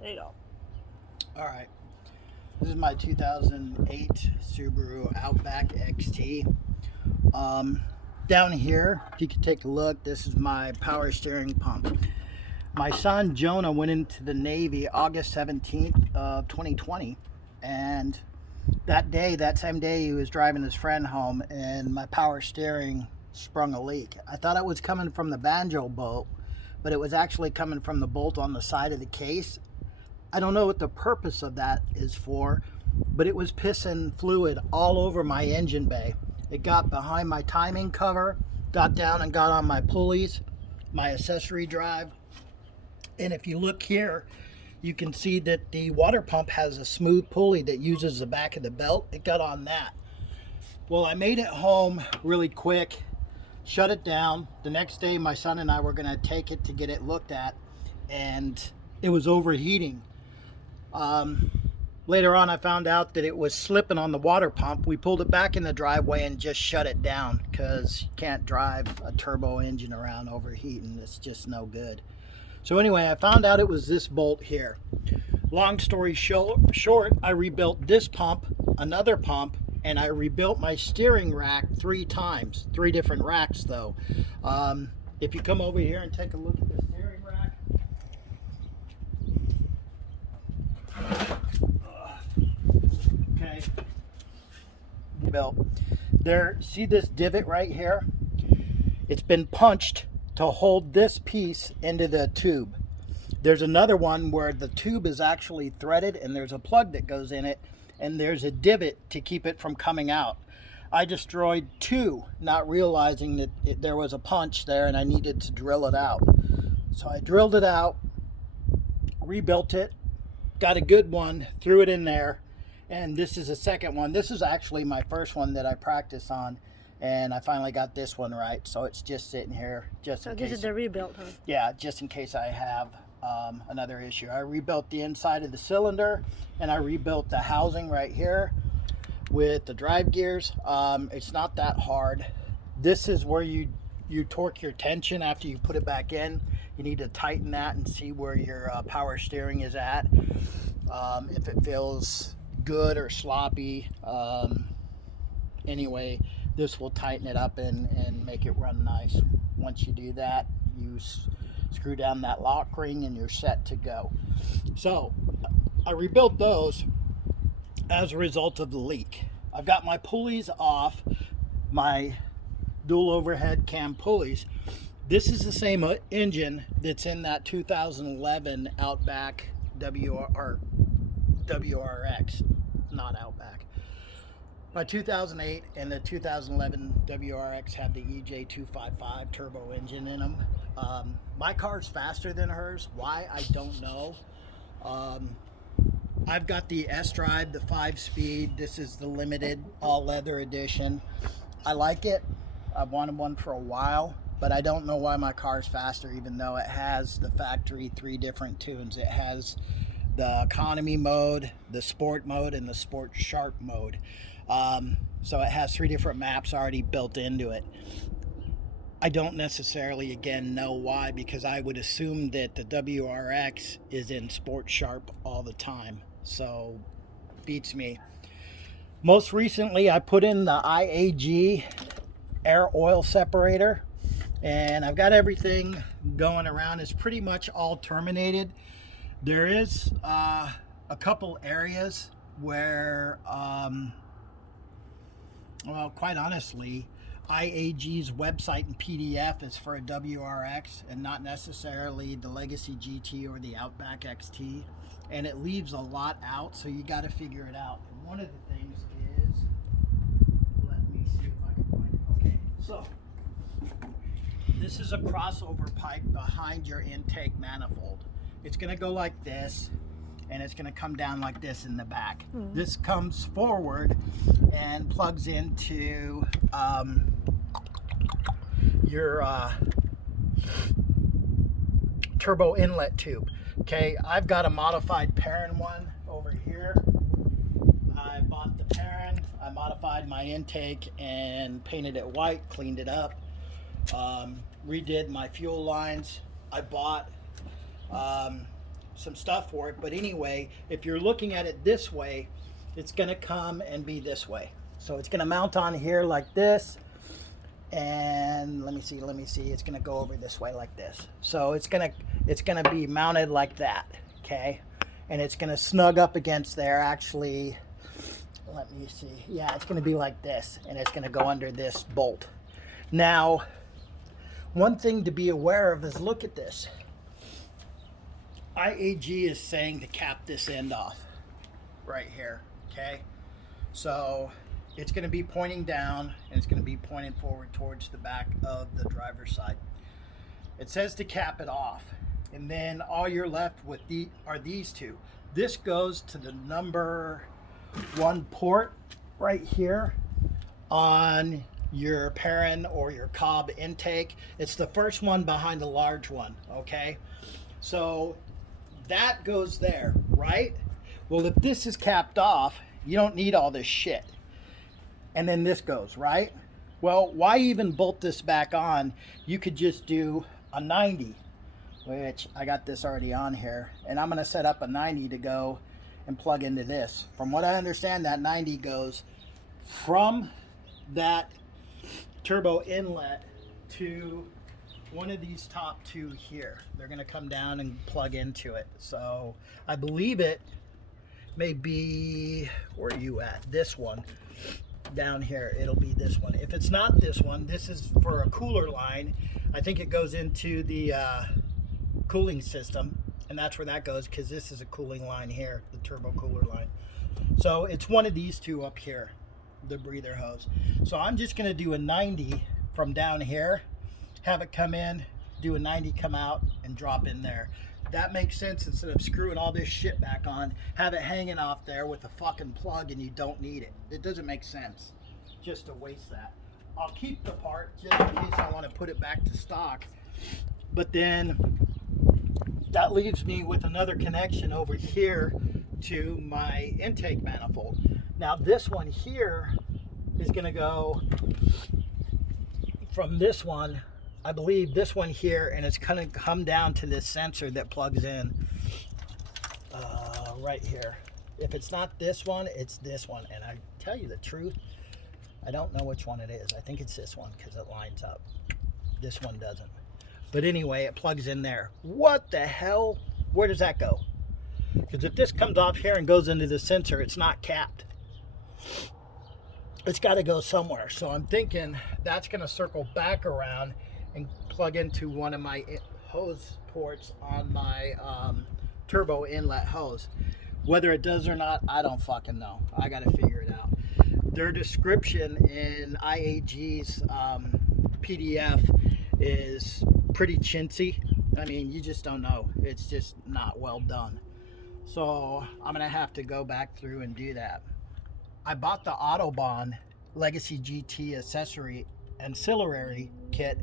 There you go. All right. This is my 2008 Subaru Outback XT. Down here, if you could take a look, this is my power steering pump. My son Jonah went into the Navy August 17th of 2020, and that same day, he was driving his friend home, and my power steering sprung a leak. I thought it was coming from the banjo bolt, but it was actually coming from the bolt on the side of the case. I don't know what the purpose of that is for, but it was pissing fluid all over my engine bay. It got behind my timing cover, got down and got on my pulleys, my accessory drive. And if you look here, you can see that the water pump has a smooth pulley that uses the back of the belt. It got on that. Well, I made it home really quick, shut it down. The next day, my son and I were gonna take it to get it looked at, and it was overheating. Later on, I found out that it was slipping on the water pump. We pulled it back in the driveway and just shut it down because you can't drive a turbo engine around overheating. It's just no good. So anyway, I found out it was this bolt here. Long story short, I rebuilt this pump, another pump, and I rebuilt my steering rack 3 times. 3 different racks though. If you come over here and take a look at the steering rack. Okay. Built. There, see this divot right here? It's been punched to hold this piece into the tube. There's another one where the tube is actually threaded and there's a plug that goes in it, and there's a divot to keep it from coming out. I destroyed 2, not realizing that there was a punch there and I needed to drill it out. So I drilled it out, rebuilt it, got a good one, threw it in there, and this is the second one. This is actually my first one that I practice on, and I finally got this one right, so it's just sitting here just in case. This is the rebuild, huh? Yeah, just in case I have another issue. I rebuilt the inside of the cylinder, and I rebuilt the housing right here with the drive gears. It's not that hard. This is where you torque your tension after you put it back in. You need to tighten that and see where your power steering is at. If it feels good or sloppy. Anyway, this will tighten it up and make it run nice. Once you do that, you screw down that lock ring and you're set to go. So I rebuilt those as a result of the leak. I've got my pulleys off, my dual overhead cam pulleys. This is the same engine that's in that 2011 Outback WRX, not Outback. My 2008 and the 2011 WRX have the EJ255 turbo engine in them. My car's faster than hers. Why? I don't know. I've got the S-Drive, the 5-speed. This is the limited all leather edition. I like it. I've wanted one for a while, but I don't know why my car's faster, even though it has the factory 3 different tunes. It has the economy mode, the sport mode, and the sport sharp mode. So it has 3 different maps already built into it. I don't necessarily, again, know why, because I would assume that the WRX is in sport sharp all the time. So, beats me. Most recently, I put in the IAG air oil separator, and I've got everything going around. It's pretty much all terminated. There is a couple areas where, well, quite honestly, IAG's website and PDF is for a WRX and not necessarily the Legacy GT or the Outback XT, and it leaves a lot out, so you got to figure it out. And one of the things is, let me see if I can find it. Okay, so this is a crossover pipe behind your intake manifold. It's going to go like this, and it's going to come down like this in the back. This comes forward and plugs into your turbo inlet tube. Okay, I've got a modified Perrin one over here. I bought the Perrin, I modified my intake and painted it white, cleaned it up, redid my fuel lines. I bought some stuff for it. But anyway, if you're looking at it this way, it's going to come and be this way. So it's going to mount on here like this. And let me see, it's going to go over this way like this. So it's going to be mounted like that, okay? And it's going to snug up against there. Actually, let me see. Yeah, it's going to be like this, and it's going to go under this bolt. Now, one thing to be aware of is, look at this. IAG is saying to cap this end off right here, okay? So it's going to be pointing down, and it's going to be pointing forward towards the back of the driver's side. It says to cap it off, and then all you're left with are these two. This goes to the number 1 port right here on your Perrin or your Cobb intake. It's the first one behind the large one, okay? So that goes there, right? Well, if this is capped off, you don't need all this shit. And then this goes, right? Well, why even bolt this back on? You could just do a 90, which I got this already on here, and I'm going to set up a 90 to go and plug into this. From what I understand, that 90 goes from that turbo inlet to one of these top two here. They're going to come down and plug into it. So I believe it may be, where are you at? This one down here. It'll be this one. If it's not this one, this is for a cooler line. I think it goes into the cooling system, and that's where that goes, because this is a cooling line here, the turbo cooler line. So it's one of these two up here, the breather hose. So I'm just going to do a 90 from down here, have it come in, do a 90, come out, and drop in there. That makes sense. Instead of screwing all this shit back on, have it hanging off there with a fucking plug, and you don't need it. It doesn't make sense just to waste that. I'll keep the part just in case I want to put it back to stock. But then that leaves me with another connection over here to my intake manifold. Now this one here is going to go from this one, I believe this one here, and it's going to come down to this sensor that plugs in right here. If it's not this one, it's this one. And I tell you the truth, I don't know which one it is. I think it's this one because it lines up. This one doesn't. But anyway, it plugs in there. What the hell? Where does that go? Because if this comes off here and goes into the sensor, it's not capped. It's got to go somewhere. So I'm thinking that's going to circle back around and plug into one of my hose ports on my turbo inlet hose. Whether it does or not, I don't fucking know. I got to figure it out. Their description in IAG's PDF is pretty chintzy. I mean, you just don't know. It's just not well done. So I'm going to have to go back through and do that. I bought the Autobahn Legacy GT accessory ancillary kit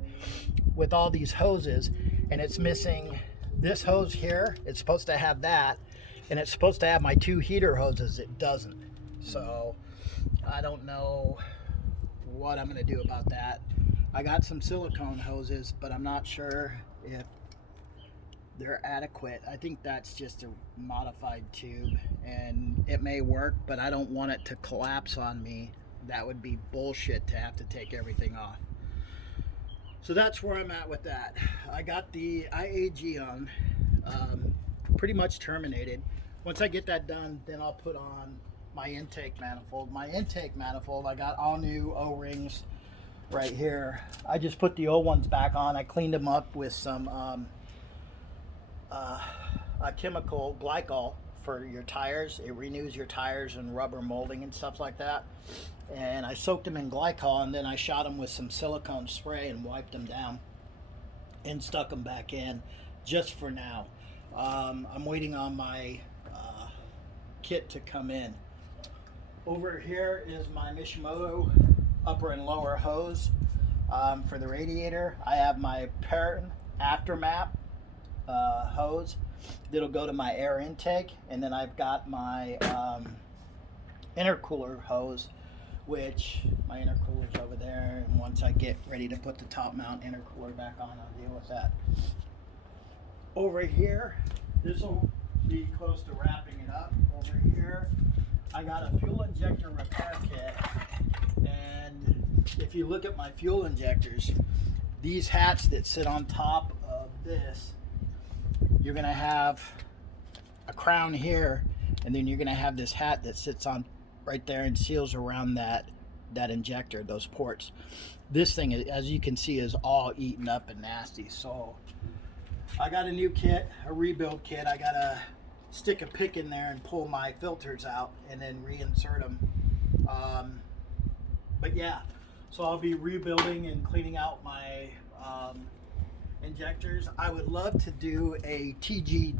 with all these hoses, and it's missing this hose here. It's supposed to have that, and it's supposed to have my 2 heater hoses. It doesn't. So I don't know what I'm going to do about that. I got some silicone hoses, but I'm not sure if they're adequate. I think that's just a modified tube, and it may work, but I don't want it to collapse on me. That would be bullshit to have to take everything off. So that's where I'm at with that. I got the IAG on, pretty much terminated. Once I get that done, then I'll put on my intake manifold. My intake manifold, I got all new O-rings right here. I just put the old ones back on. I cleaned them up with some a chemical glycol for your tires. It renews your tires and rubber molding and stuff like that. And I soaked them in glycol, and then I shot them with some silicone spray and wiped them down and stuck them back in just for now. I'm waiting on my kit to come in. Over here is my Mishimoto upper and lower hose for the radiator. I have my Perrin Aftermap hose that'll go to my air intake, and then I've got my intercooler hose, which my intercooler's over there, and once I get ready to put the top mount intercooler back on, I'll deal with that. Over here, this will be close to wrapping it up. Over here, I got a fuel injector repair kit, and if you look at my fuel injectors, these hats that sit on top of this, you're gonna have a crown here, and then you're gonna have this hat that sits on right there and seals around that injector, those ports. This thing, as you can see, is all eaten up and nasty. So I got a new kit, a rebuild kit. I gotta stick a pick in there and pull my filters out and then reinsert them. But yeah, so I'll be rebuilding and cleaning out my injectors. I would love to do a TGV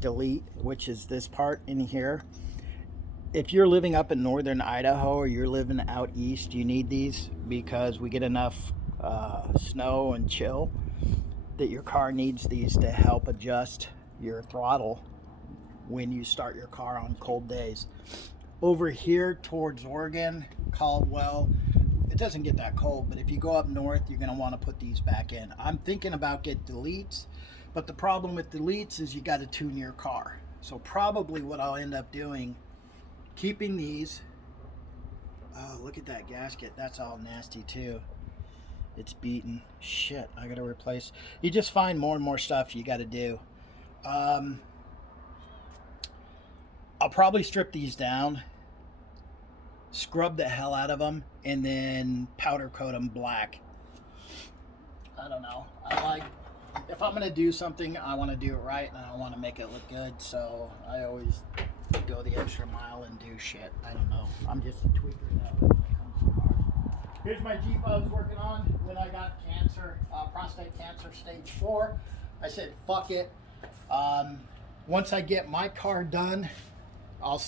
delete, which is this part in here. If you're living up in northern Idaho or you're living out east, you need these because we get enough snow and chill that your car needs these to help adjust your throttle when you start your car on cold days. Over here towards Oregon, Caldwell, it doesn't get that cold, but if you go up north, you're going to want to put these back in. I'm thinking about get deletes, but the problem with deletes is you got to tune your car. So probably what I'll end up doing, keeping these. Oh, look at that gasket. That's all nasty too. It's beaten. Shit, I got to replace. You just find more and more stuff you got to do. I'll probably strip these down, scrub the hell out of them, and then powder coat them black. I don't know. If I'm going to do something, I want to do it right, and I want to make it look good, so I always go the extra mile and do shit. I don't know. I'm just a tweaker that way when it comes to cars. Here's my Jeep I was working on when I got cancer, prostate cancer stage 4. I said, fuck it. Once I get my car done, I'm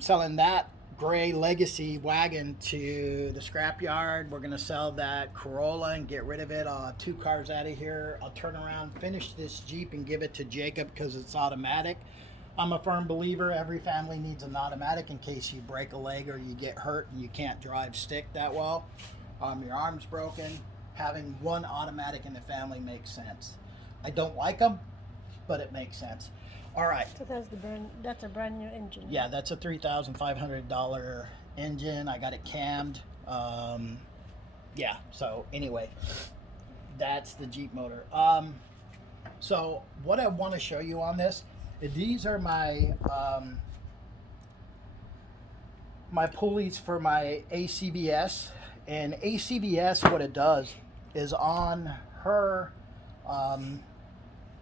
selling that gray Legacy wagon to the scrapyard. We're going to sell that Corolla and get rid of it. I'll have 2 cars out of here. I'll turn around, finish this Jeep, and give it to Jacob because it's automatic. I'm a firm believer every family needs an automatic in case you break a leg or you get hurt and you can't drive stick that well. Your arm's broken. Having one automatic in the family makes sense. I don't like them, but it makes sense. All right. So that's a brand new engine. Yeah, that's a $3,500 engine. I got it cammed. Yeah, so anyway, that's the Jeep motor. So what I want to show you on this, these are my my pulleys for my ACVS. And ACVS, what it does is on her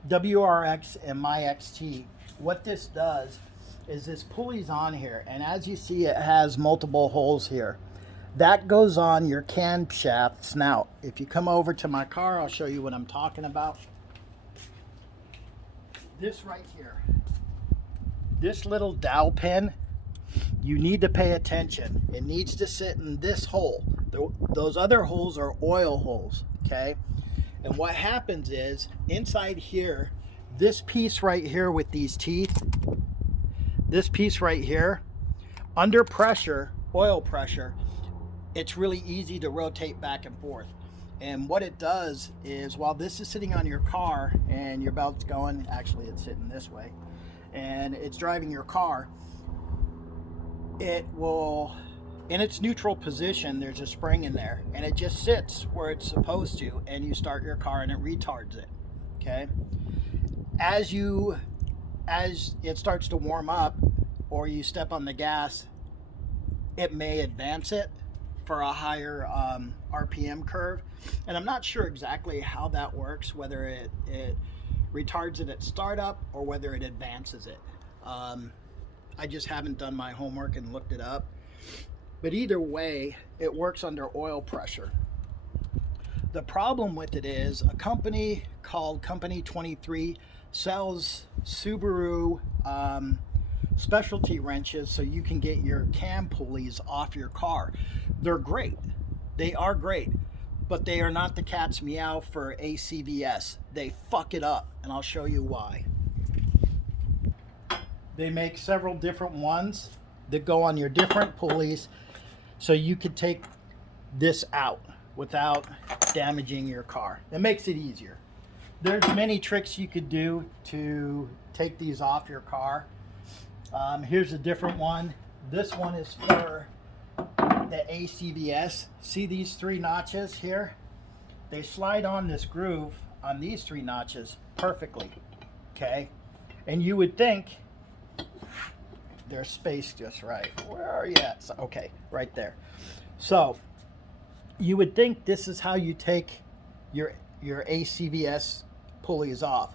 WRX and my XT, what this does is this pulley's on here, and as you see, it has multiple holes here. That goes on your camshaft snout. If you come over to my car, I'll show you what I'm talking about. This right here, this little dowel pin, you need to pay attention. It needs to sit in this hole. Those other holes are oil holes, okay? And what happens is, inside here, this piece right here with these teeth, this piece right here, under pressure, oil pressure, it's really easy to rotate back and forth. And what it does is, while this is sitting on your car and your belt's going, actually it's sitting this way, and it's driving your car, it will, in its neutral position, there's a spring in there, and it just sits where it's supposed to, and you start your car and it retards it, okay? As it starts to warm up, or you step on the gas, it may advance it for a higher RPM curve. And I'm not sure exactly how that works, whether it retards it at startup or whether it advances it. I just haven't done my homework and looked it up. But either way, it works under oil pressure. The problem with it is a company called Company 23 sells Subaru specialty wrenches so you can get your cam pulleys off your car. They're great. They are great, but they are not the cat's meow for ACVS. They fuck it up, and I'll show you why. They make several different ones that go on your different pulleys, so you could take this out, without damaging your car. It makes it easier. There's many tricks you could do to take these off your car. Here's a different one. This one is for the ACVS. See these 3 notches here? They slide on this groove on these 3 notches perfectly, okay? And you would think they're spaced just right. Where are you at? So, okay, right there. So you would think this is how you take your ACVS pulleys off.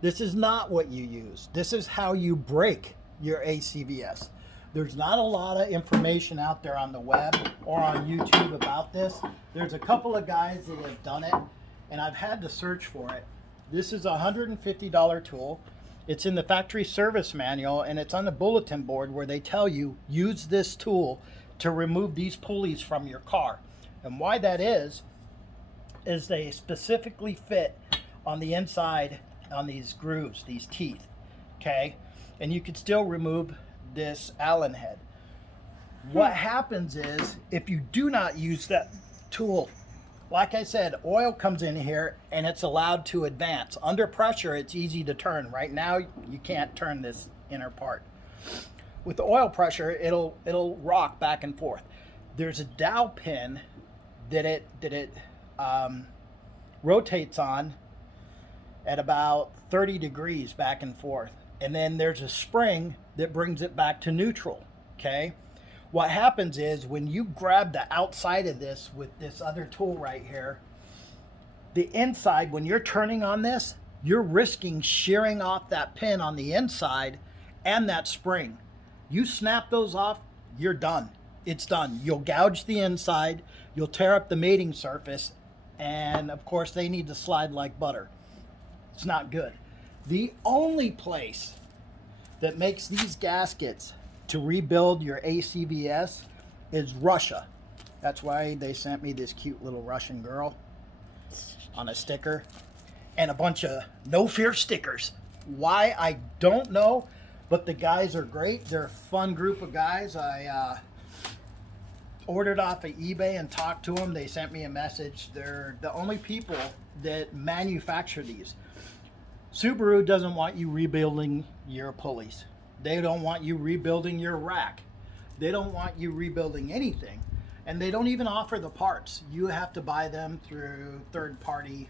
This is not what you use. This is how you break your ACVS. There's not a lot of information out there on the web or on YouTube about this. There's a couple of guys that have done it, and I've had to search for it. This is a $150 tool. It's in the factory service manual, and it's on the bulletin board where they tell you use this tool to remove these pulleys from your car. And why that is they specifically fit on the inside on these grooves, these teeth, okay? And you could still remove this Allen head. What happens is if you do not use that tool, like I said, oil comes in here and it's allowed to advance. Under pressure, it's easy to turn. Right now, you can't turn this inner part. With the oil pressure, it'll rock back and forth. There's a dowel pin that it rotates on at about 30 degrees back and forth. And then there's a spring that brings it back to neutral, okay? What happens is when you grab the outside of this with this other tool right here, the inside, when you're turning on this, you're risking shearing off that pin on the inside and that spring. You snap those off, you're done. It's done. You'll gouge the inside, you'll tear up the mating surface, and of course they need to slide like butter. It's not good. The only place that makes these gaskets to rebuild your ACVS is Russia. That's why they sent me this cute little Russian girl on a sticker and a bunch of no fear stickers. Why, I don't know, but the guys are great. They're a fun group of guys. I ordered off of eBay and talked to them. They sent me a message. They're the only people that manufacture these. Subaru doesn't want you rebuilding your pulleys. They don't want you rebuilding your rack. They don't want you rebuilding anything. And they don't even offer the parts. You have to buy them through third-party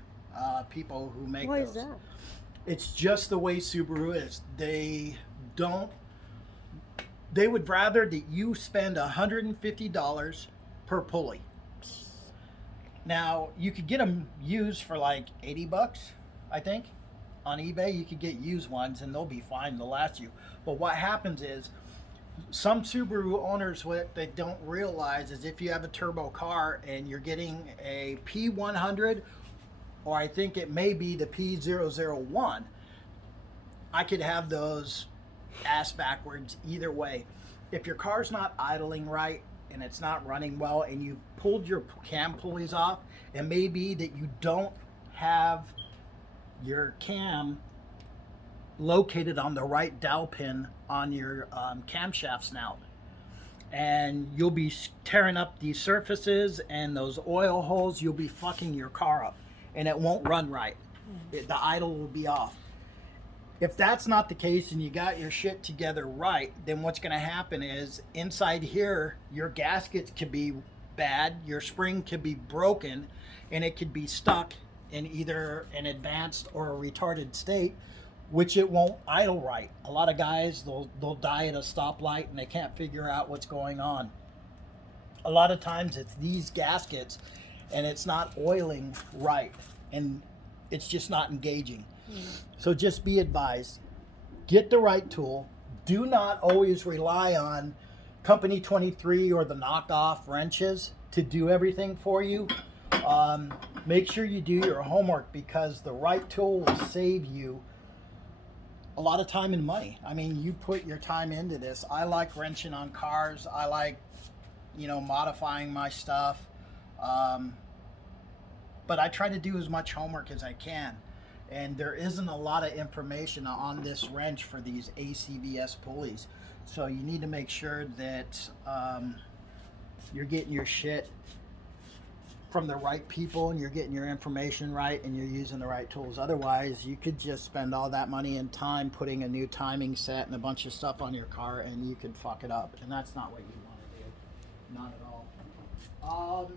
people who make those. Why is that? It's just the way Subaru is. They would rather that you spend $150 per pulley. Now, you could get them used for like 80 bucks, I think. On eBay, you could get used ones and they'll be fine, they'll last you. But what happens is, some Subaru owners, what they don't realize is if you have a turbo car and you're getting a P100, or I think it may be the P001, I could have those ass backwards either way. If your car's not idling right and it's not running well and you pulled your cam pulleys off, it may be that you don't have your cam located on the right dowel pin on your camshaft snout, and you'll be tearing up these surfaces and those oil holes. You'll be fucking your car up and it won't run right. The idle will be off. If that's not the case and you got your shit together right, then what's going to happen is inside here your gaskets could be bad, your spring could be broken, and it could be stuck in either an advanced or a retarded state, which it won't idle right. A lot of guys, they'll die at a stoplight and they can't figure out what's going on. A lot of times it's these gaskets and it's not oiling right and it's just not engaging. So just be advised, get the right tool. Do not always rely on Company 23 or the knockoff wrenches to do everything for you. Make sure you do your homework, because the right tool will save you a lot of time and money. I mean, you put your time into this. I like wrenching on cars. I like, modifying my stuff. But I try to do as much homework as I can. And there isn't a lot of information on this wrench for these ACVS pulleys. So you need to make sure that you're getting your shit from the right people and you're getting your information right and you're using the right tools. Otherwise, you could just spend all that money and time putting a new timing set and a bunch of stuff on your car and you could fuck it up. And that's not what you want to do. Not at all.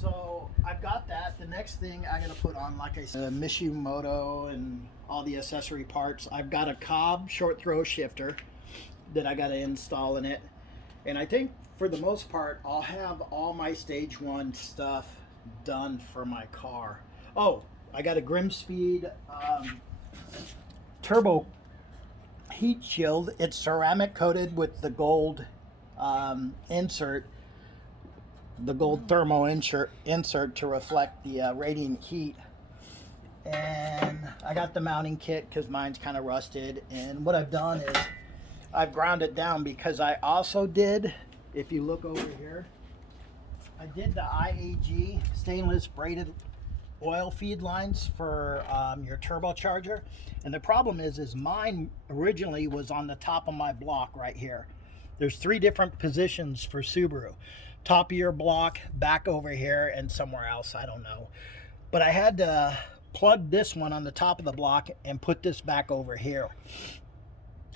So I've got that. The next thing I gotta put on, like I said, Mishimoto and all the accessory parts. I've got a Cobb short throw shifter that I gotta install in it. And I think for the most part, I'll have all my stage 1 stuff done for my car. Oh, I got a Grimspeed turbo heat shield. It's ceramic coated with the gold insert, the gold thermo insert to reflect the radiant heat. And I got the mounting kit because mine's kind of rusted. And what I've done is I've ground it down because I also did, if you look over here, I did the IAG stainless braided oil feed lines for your turbocharger. And the problem is mine originally was on the top of my block right here. There's 3 different positions for Subaru. Top of your block, back over here, and somewhere else, I don't know. But I had to plug this one on the top of the block and put this back over here.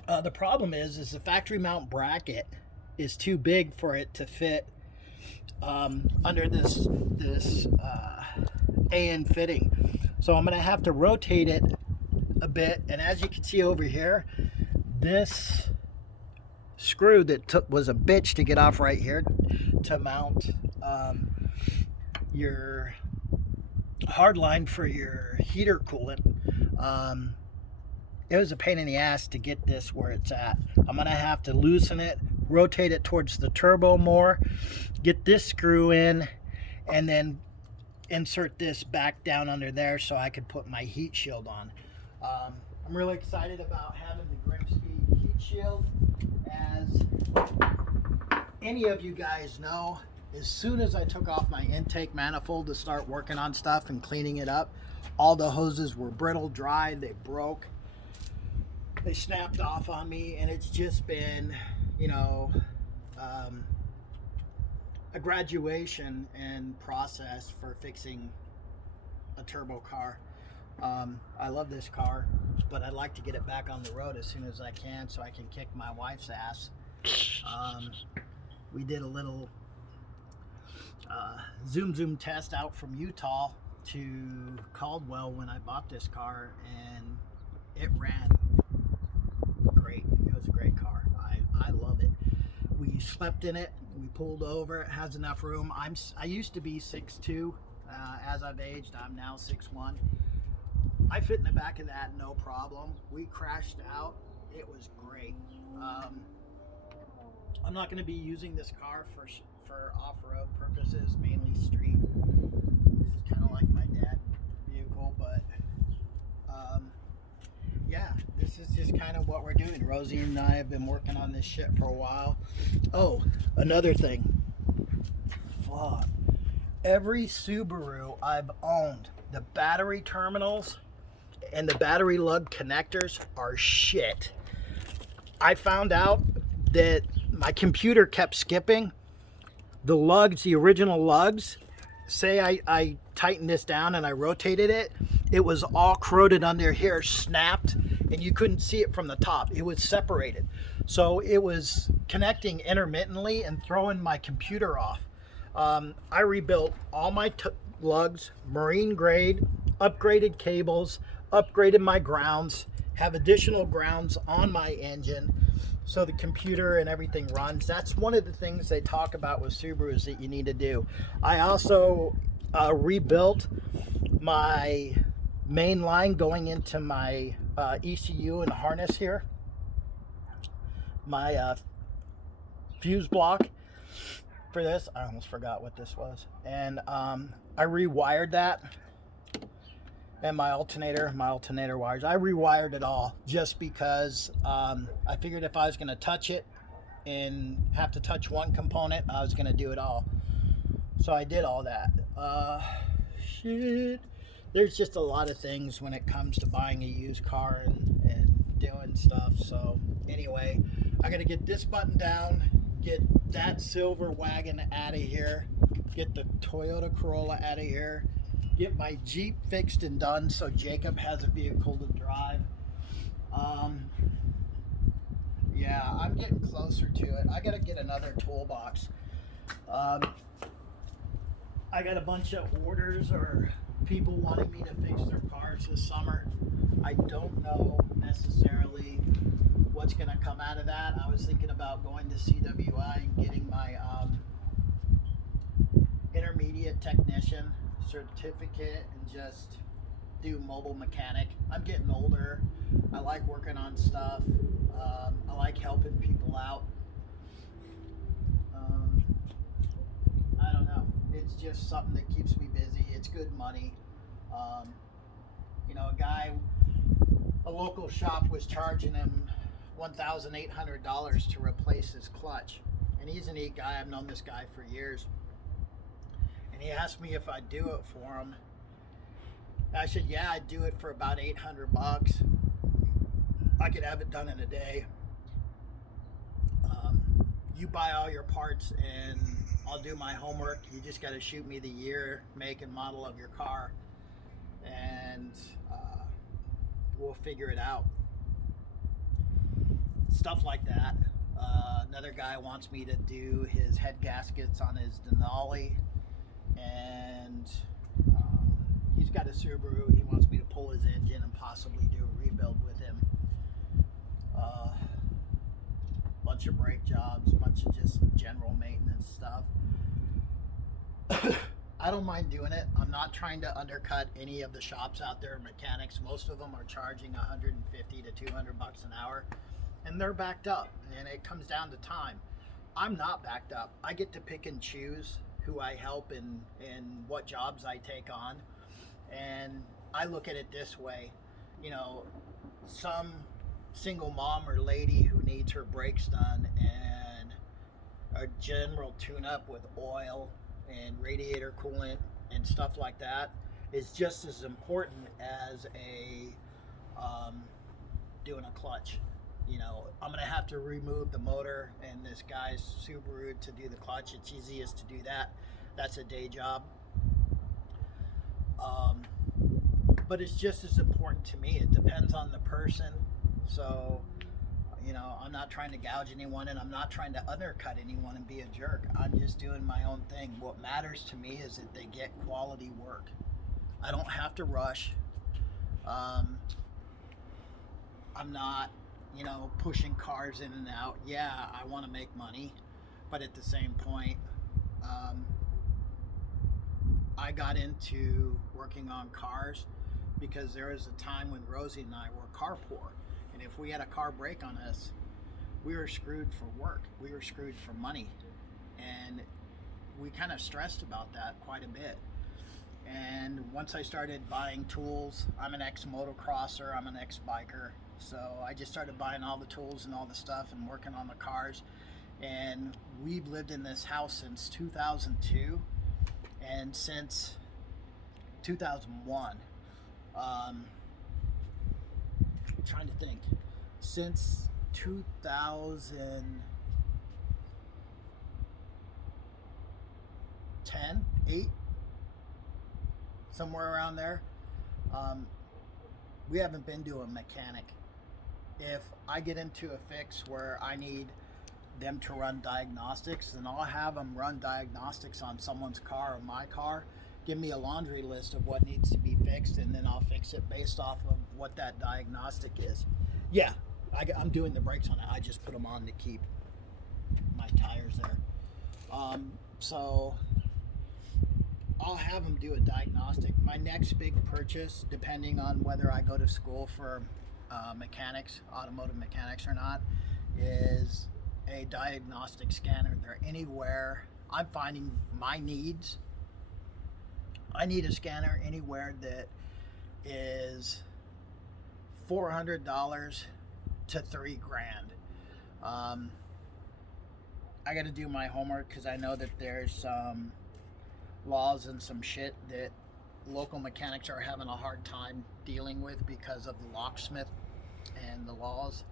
The problem is the factory mount bracket is too big for it to fit under this AN fitting. So I'm gonna have to rotate it a bit, and as you can see over here, this screw that was a bitch to get off right here to mount your hard line for your heater coolant, it was a pain in the ass to get this where it's at. I'm gonna have to loosen it, rotate it towards the turbo more, get this screw in, and then insert this back down under there so I could put my heat shield on. I'm really excited about having the Grimspeed heat shield. As any of you guys know, as soon as I took off my intake manifold to start working on stuff and cleaning it up, all the hoses were brittle, dry, they broke, they snapped off on me, and it's just been, you know, a graduation and process for fixing a turbo car. I love this car, but I'd like to get it back on the road as soon as I can so I can kick my wife's ass. We did a little zoom test out from Utah to Caldwell when I bought this car, and it ran great. It was a great car. I love it. We slept in it. We pulled over. It has enough room. I used to be 6'2". As I've aged, I'm now 6'1". I fit in the back of that, no problem. We crashed out. It was great. I'm not going to be using this car for off-road purposes, mainly street. This is kind of like my dad's vehicle, but yeah, this is just kind of what we're doing. Rosie and I have been working on this shit for a while. Oh, another thing. Fuck. Every Subaru I've owned, the battery terminals and the battery lug connectors are shit. I found out that my computer kept skipping the lugs, the original lugs. Say I tightened this down and I rotated it, it was all corroded under here, snapped, and you couldn't see it from the top. It was separated. So it was connecting intermittently and throwing my computer off. I rebuilt all my lugs, marine grade, upgraded cables, upgraded my grounds, have additional grounds on my engine so the computer and everything runs. That's one of the things they talk about with Subarus that you need to do. I also rebuilt my main line going into my ECU and harness here, my fuse block for this. I almost forgot what this was. And I rewired that, and my alternator wires. I rewired it all just because I figured if I was going to touch it and have to touch one component, I was going to do it all. So I did all that. Shit. There's just a lot of things when it comes to buying a used car and doing stuff. So anyway, I got to get this button down, get that silver wagon out of here, get the Toyota Corolla out of here, get my Jeep fixed and done so Jacob has a vehicle to drive. Yeah, I'm getting closer to it. I gotta get another toolbox. I got a bunch of orders or people wanting me to fix their cars this summer. I don't know necessarily what's going to come out of that. I was thinking about going to CWI and getting my intermediate technician certificate and just do mobile mechanic. I'm getting older. I like working on stuff. I like helping people out. I don't know. It's just something that keeps me busy. It's good money. You know, a local shop was charging him $1,800 to replace his clutch. And he's a neat guy. I've known this guy for years. And he asked me if I'd do it for him. I said, yeah, I'd do it for about $800. I could have it done in a day. You buy all your parts and I'll do my homework. You just got to shoot me the year, make, and model of your car, and we'll figure it out. Stuff like that. Another guy wants me to do his head gaskets on his Denali, and he's got a Subaru. He wants me to pull his engine and possibly do a rebuild with him. Bunch of brake jobs, bunch of just general maintenance stuff. I don't mind doing it. I'm not trying to undercut any of the shops out there, mechanics. Most of them are charging $150 to $200 an hour, and they're backed up, and it comes down to time. I'm not backed up. I get to pick and choose who I help and what jobs I take on, and I look at it this way. You know, some single mom or lady who needs her brakes done and a general tune-up with oil and radiator coolant and stuff like that is just as important as doing a clutch. You know, I'm gonna have to remove the motor and this guy's Subaru to do the clutch. It's easiest to do that. That's a day job. But it's just as important to me. It depends on the person. So, you know, I'm not trying to gouge anyone, and I'm not trying to undercut anyone and be a jerk. I'm just doing my own thing. What matters to me is that they get quality work. I don't have to rush. I'm not, you know, pushing cars in and out. Yeah, I want to make money, but at the same point, I got into working on cars because there was a time when Rosie and I were car poor. And if we had a car break on us, we were screwed for work. We were screwed for money. And we kind of stressed about that quite a bit. And once I started buying tools, I'm an ex-motocrosser, I'm an ex-biker. So I just started buying all the tools and all the stuff and working on the cars. And we've lived in this house since 2002. And since 2001, trying to think, since 2010, 8, somewhere around there, we haven't been to a mechanic. If I get into a fix where I need them to run diagnostics, then I'll have them run diagnostics on someone's car or my car. Give me a laundry list of what needs to be fixed, and then I'll fix it based off of what that diagnostic is. Yeah, I'm doing the brakes on it. I just put them on to keep my tires there. So I'll have them do a diagnostic. My next big purchase, depending on whether I go to school for mechanics, automotive mechanics or not, is a diagnostic scanner. They're anywhere. I'm finding my needs. I need a scanner anywhere that is $400 to $3,000. I got to do my homework because I know that there's some laws and some shit that local mechanics are having a hard time dealing with because of the locksmith and the laws.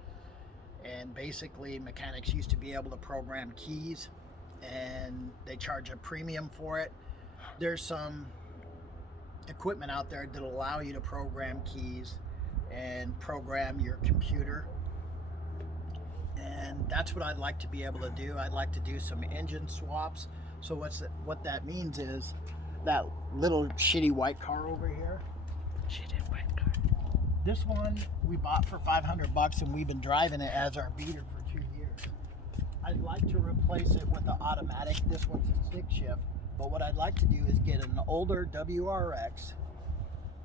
And basically, mechanics used to be able to program keys and they charge a premium for it. There's some equipment out there that allow you to program keys and program your computer, and that's what I'd like to be able to do. I'd like to do some engine swaps. So what that means is that little shitty white car over here, Shitty white car. this one we bought for $500 and we've been driving it as our beater for 2 years. I'd like to replace it with the automatic. This one's a stick shift, but what I'd like to do is get an older WRX,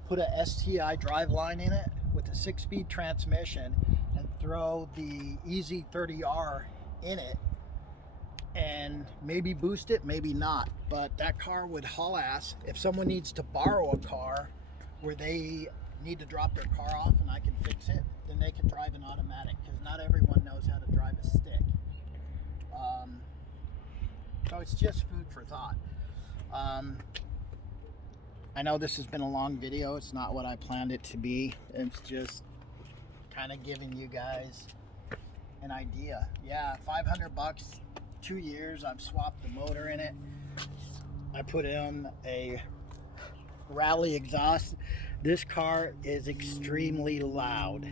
put a STI driveline in it with a 6-speed transmission, and throw the EZ30R in it, and maybe boost it, maybe not. But that car would haul ass. If someone needs to borrow a car where they need to drop their car off and I can fix it, then they can drive an automatic, because not everyone knows how to drive a stick. So it's just food for thought. I know this has been a long video. It's not what I planned it to be. It's just kind of giving you guys an idea. Yeah, $500, 2 years. I've swapped the motor in it. I put in a rally exhaust. This car is extremely loud.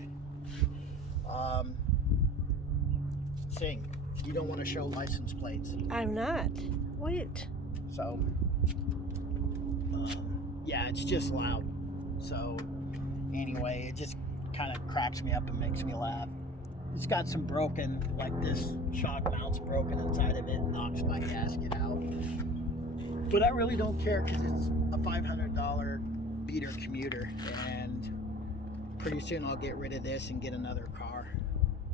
Sing. You don't want to show license plates. I'm not. Wait. So, yeah, it's just loud. So, anyway, it just kind of cracks me up and makes me laugh. It's got some broken, like this shock mount's broken inside of it, knocks my gasket out. But I really don't care, because it's a $500 beater commuter, and pretty soon I'll get rid of this and get another car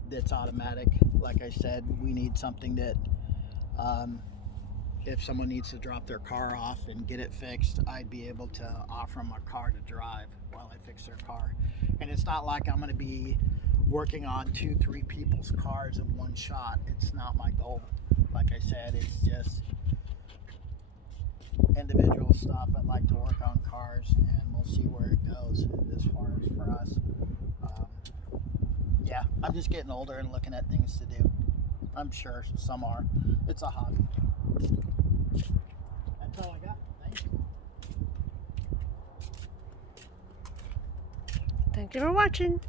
that's automatic. Like I said, we need something that if someone needs to drop their car off and get it fixed, I'd be able to offer them a car to drive while I fix their car. And it's not like I'm going to be working on 2-3 people's cars in one shot. It's not my goal. Like I said, it's just individual stuff. I'd like to work on cars, and we'll see where it goes as far as for us. Yeah, I'm just getting older and looking at things to do. I'm sure some are. It's a hobby. That's all I got. Thank you. Thank you for watching.